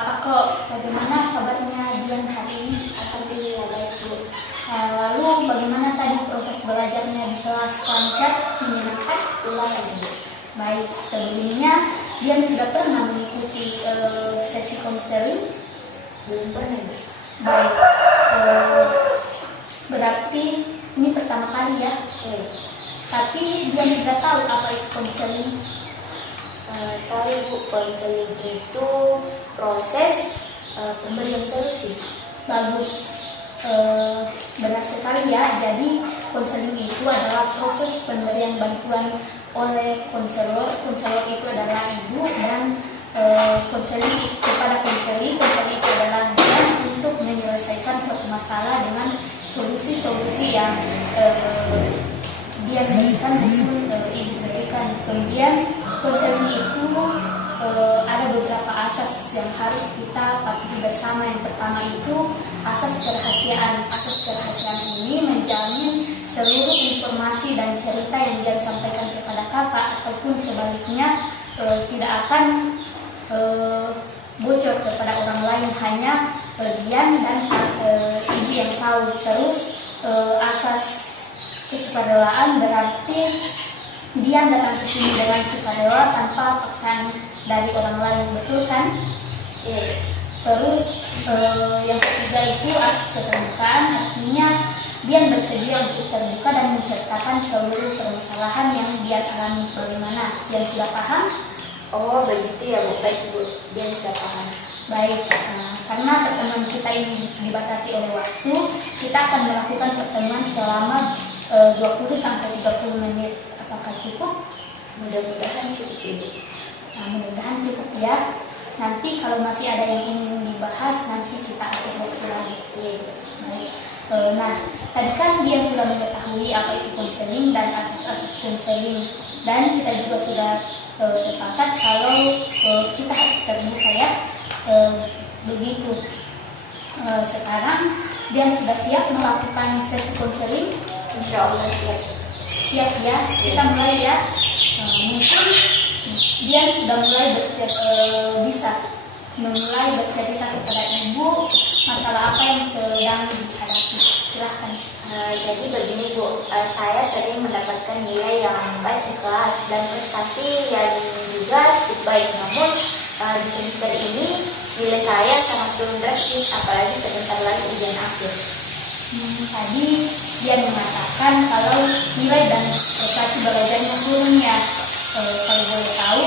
apa-apa kok. Bagaimana kabarnya Dian hari ini? Alhamdulillah baik Bu. Lalu bagaimana tadi proses belajarnya di kelas? Lancar, menyenangkan? Ulangan Bu. Baik, sebelumnya Dian sudah pernah mengikuti sesi konseling? Belum pernah Bu. Baik, berarti ini pertama kali ya? Tapi Dian sudah tahu apa itu konseling? Tahu Bu, konseling itu proses pemberian solusi. Bagus, benar sekali ya. Jadi konseling itu adalah proses pemberian bantuan oleh konselor. Konselor itu adalah ibu dan konseling kepada konseling itu adalah dia untuk menyelesaikan suatu masalah dengan solusi-solusi yang dia berikan maupun ibu berikan. Kemudian konseling itu ada beberapa asas yang harus kita patuhi bersama. Yang pertama itu asas kerahasiaan. Asas kerahasiaan ini menjamin seluruh informasi dan cerita yang dia sampaikan kepada kakak ataupun sebaliknya tidak akan bocor kepada orang lain, hanya Dian dan ibu yang tahu. Terus asas kesukarelaan berarti Dian datang ke sini dengan sukarela tanpa paksaan dari orang lain, betul kan? Terus yang ketiga itu asas keterbukaan, artinya Dian bersedia untuk terbuka dan menceritakan seluruh permasalahan yang Dian alami. Bagaimana? Dian sudah paham? Oh begitu ya Bu, baik Bu, Dian sudah paham. Baik, karena pertemuan kita ini dibatasi oleh waktu, kita akan melakukan pertemuan selama 20-30 menit. Apakah cukup? Mudah-mudahan cukup Ibu. Mudah-mudahan cukup ya. Nanti kalau masih ada yang ingin dibahas, nanti kita atur waktu lagi. Baik. Nah, tadi kan dia sudah mengetahui apa itu konseling dan asas-asas konseling, dan kita juga sudah sepakat kalau kita harus terbuka ya. Begitu. Sekarang dia sudah siap melakukan sesi konseling. Insya Allah siap. Siap ya, kita mulai ya. Mungkin dia sudah mulai bisa memulai bercerita kepada ibu masalah apa yang sedang dihadapi. Silahkan. Jadi begini Bu, saya sering mendapatkan nilai yang baik di kelas dan prestasi yang juga cukup baik. Namun di semester ini nilai saya sangat turun drastis, apalagi sebentar lagi ujian akhir. Tadi dia mengatakan kalau nilai dan prestasi belajarnya turun ya. Kalau boleh tahu,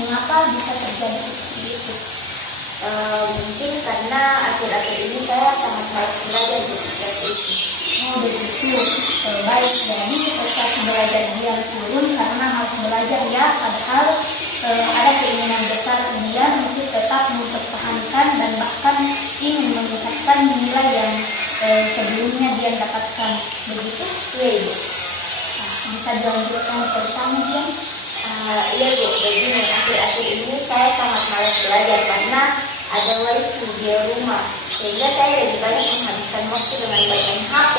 mengapa bisa terjadi seperti itu? Mungkin karena akhir-akhir ini saya sangat malas belajar seperti itu. Oh begitu. Baik, jadi prestasi belajar dia turun karena harus belajar ya. Padahal ada keinginan besar dia untuk tetap mempertahankan dan bahkan ingin meningkatkan nilai yang sebelumnya dia dapatkan. Begitu? Iya Ibu. Bisa dilanjutkan pertama dia? Iya Bu, begini, akhir-akhir ini saya sangat malas belajar karena ada wifi di rumah, sehingga saya lebih banyak menghabiskan waktu dengan main HP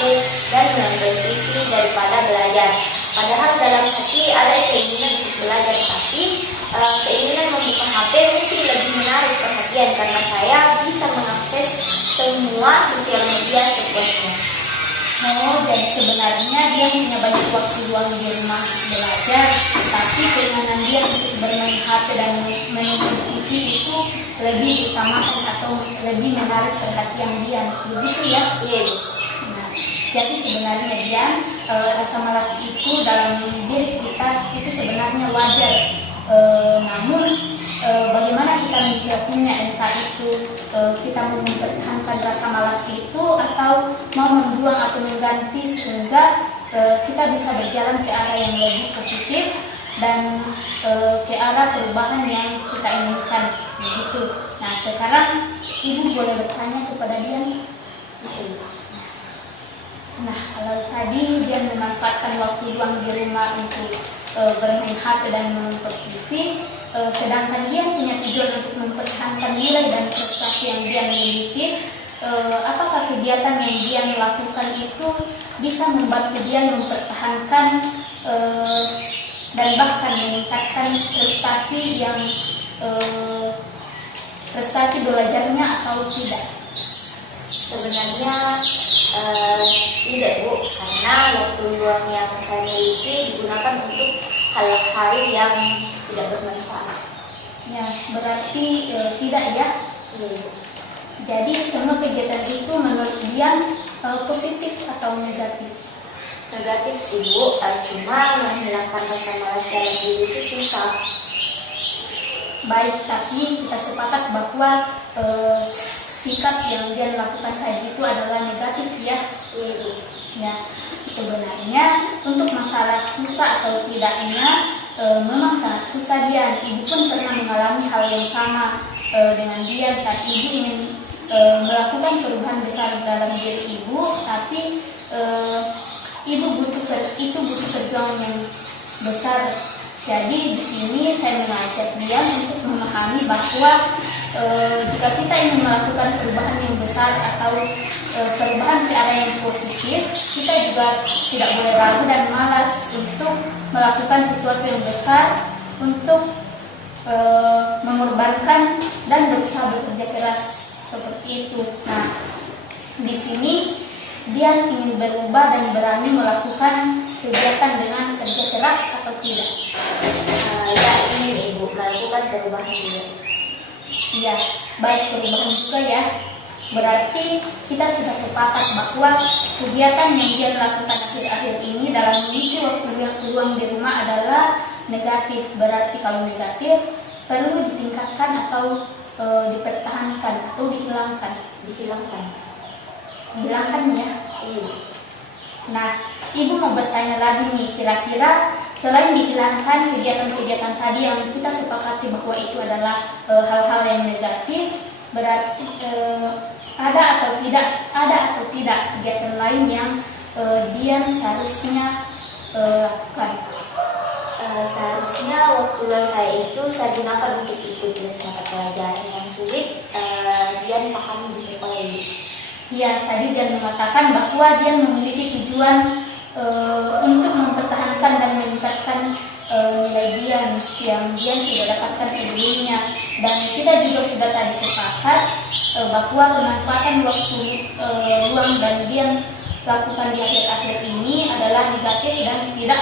dan menonton TV daripada belajar. Padahal dalam hati ada keinginan untuk belajar, tapi keinginan membuka HP mungkin lebih menarik perhatian karena saya bisa mengakses semua sosial media sepuasnya. Oh, jadi sebenarnya dia punya banyak waktu luang di rumah belajar, tapi keinginan dia untuk bermain HP dan menonton TV itu lebih utamakan atau lebih menarik perhatian dia. Begitu ya? Iya Bu. Nah, jadi sebenarnya dia rasa malas itu dalam diri kita itu sebenarnya wajar. Namun bagaimana kita menjawabnya, entah itu kita mempertahankan rasa malas itu atau mau membuang atau mengganti sehingga kita bisa berjalan ke arah yang lebih positif dan ke arah perubahan yang kita inginkan. Begitu. Nah, sekarang ibu boleh bertanya kepada dia. Bisa. Nah, kalau tadi dia memanfaatkan waktu luang di rumah untuk bermain HP dan menonton TV, sedangkan dia punya tujuan untuk mempertahankan nilai dan prestasi yang dia miliki, apakah kegiatan yang dia melakukan itu bisa membantu dia mempertahankan dan bahkan meningkatkan prestasi yang prestasi belajarnya atau tidak? Sebenarnya tidak Bu, karena waktu luang yang saya miliki digunakan untuk hal-hal yang tidak bermanfaat. Ya, berarti tidak ya. Iya Bu. Jadi semua kegiatan itu menurut Dian positif atau negatif? Negatif sih Bu, cuma menghilangkan rasa malas dalam diri itu susah. Baik, tapi kita sepakat bahwa sikap yang dia lakukan tadi itu adalah negatif ya. Iya Bu. Ya, sebenarnya untuk masalah susah atau tidaknya memang sangat susah Dian. Ibu pun pernah mengalami hal yang sama dengan Dian saat ibu ingin melakukan perubahan besar dalam diri ibu, tapi ibu butuh perjuangan yang besar. Jadi di sini saya mengajak dia untuk memahami bahwa jika kita ingin melakukan perubahan yang besar atau perubahan ke arah yang positif, kita juga tidak boleh ragu dan malas untuk melakukan sesuatu yang besar, untuk mengorbankan dan berusaha bekerja keras seperti itu. Nah, di sini dia ingin berubah dan berani melakukan kegiatan dengan kerja keras atau tidak? Ya ingin Ibu melakukan perubahan juga. Iya, baik, perubahan juga ya. Berarti kita sudah sepakat bahwa kegiatan yang dia lakukan akhir-akhir ini dalam mengisi waktu luang di rumah adalah negatif. Berarti kalau negatif perlu ditingkatkan atau dipertahankan atau dihilangkan. Dihilangkan ya. Iya. Nah, Ibu mau bertanya lagi nih, kira-kira selain dihilangkan kegiatan-kegiatan tadi yang kita sepakati bahwa itu adalah hal-hal yang negatif, berarti ada atau tidak kegiatan lain yang dia seharusnya lakukan? Seharusnya waktu luang saya itu saya gunakan untuk ikut les mata pelajaran yang sulit dia dipahami di sekolah ini. Ya, tadi dia mengatakan bahwa dia memiliki tujuan untuk mempertahankan dan meningkatkan nilai dia yang dia sudah dapatkan sebelumnya. Dan kita juga sudah tadi sepakat bahwa pemanfaatan waktu luang dan dia lakukan di akhir-akhir ini adalah negatif dan tidak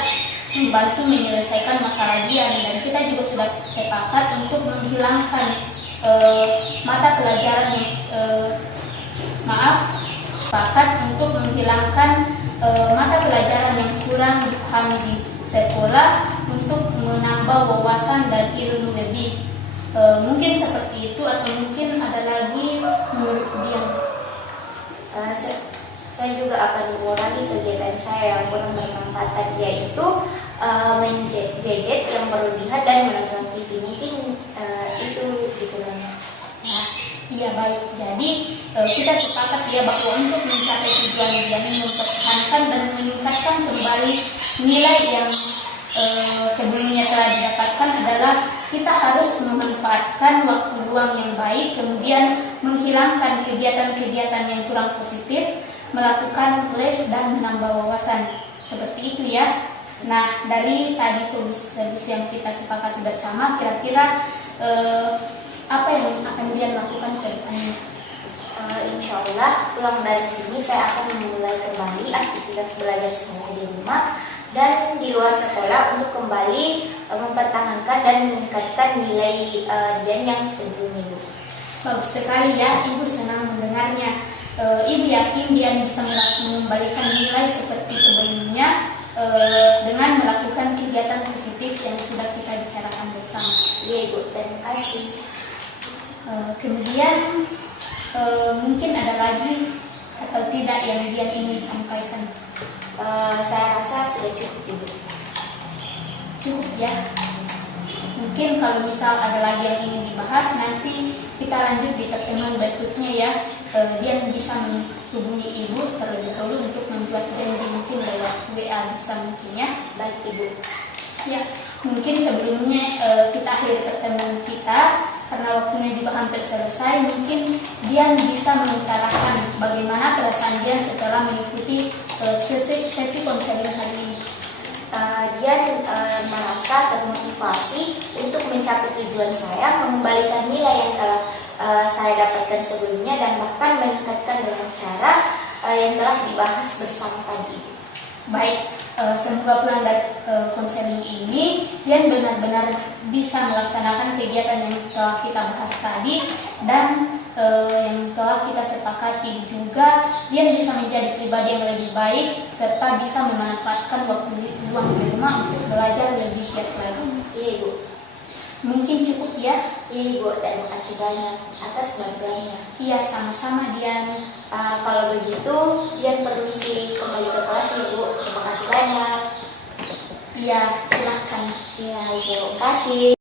membantu menyelesaikan masalah dia. Dan kita juga sudah sepakat untuk menghilangkan mata pelajaran yang sepakat untuk menghilangkan mata pelajaran yang kurang dipahami di sekolah untuk menambah wawasan dan ilmu lebih. Mungkin seperti itu atau mungkin ada lagi menurut dia? Saya juga akan mengurangi kegiatan saya yang kurang bermanfaat, yaitu main gadget yang berlebihan dan menonton TV. Mungkin itu gitu lah. Nah, iya baik. Jadi kita sepakat ya bahwa untuk mencapai tujuan dia mempertahankan dan meningkatkan kembali nilai yang sebelumnya telah didapatkan adalah kita harus memanfaatkan waktu luang yang baik, kemudian menghilangkan kegiatan-kegiatan yang kurang positif, melakukan les dan menambah wawasan. Seperti itu ya. Nah, dari tadi solusi yang kita sepakati bersama, kira-kira apa yang akan dia lakukan ke depannya? Insya Allah pulang dari sini saya akan memulai kembali aktivitas belajar saya di rumah dan di luar sekolah untuk kembali mempertahankan dan meningkatkan nilai Dian yang sebelumnya. Bagus sekali ya, Ibu senang mendengarnya. Ibu yakin Dian bisa mengembalikan nilai seperti sebelumnya dengan melakukan kegiatan positif yang sudah kita bicarakan bersama. Iya Ibu, terima kasih. Kemudian mungkin ada lagi atau tidak yang dia ingin sampaikan? Saya rasa sudah cukup Ibu. Cukup ya. Mungkin kalau misal ada lagi yang ingin dibahas, nanti kita lanjut di pertemuan berikutnya ya. Dia bisa menghubungi Ibu terlebih dahulu untuk membuat janji, mungkin lewat WA bisa mungkin ya. Baik Ibu. Ya, mungkin sebelumnya kita akhiri pertemuan kita karena waktunya juga hampir selesai. Mungkin Dian bisa mengutarakan bagaimana perasaan Dian setelah mengikuti sesi konseling hari ini. Dian merasa termotivasi untuk mencapai tujuan saya, mengembalikan nilai yang telah saya dapatkan sebelumnya dan bahkan meningkatkan dengan cara yang telah dibahas bersama tadi. Baik, semoga pulang dari konseling ini Dian benar-benar bisa melaksanakan kegiatan yang telah kita bahas tadi dan yang telah kita sepakati juga. Dian bisa menjadi pribadi yang lebih baik serta bisa memanfaatkan waktu luang di rumah untuk belajar lebih giat lagi. Iya Ibu. Mungkin cukup ya. Iya Ibu, terima kasih banyak atas bantuannya. Iya, sama-sama Dian. Kalau begitu, Dian permisi kembali ke kelas Ibu. Terima kasih banyak. Iya, silakan. Iya Ibu, terima kasih.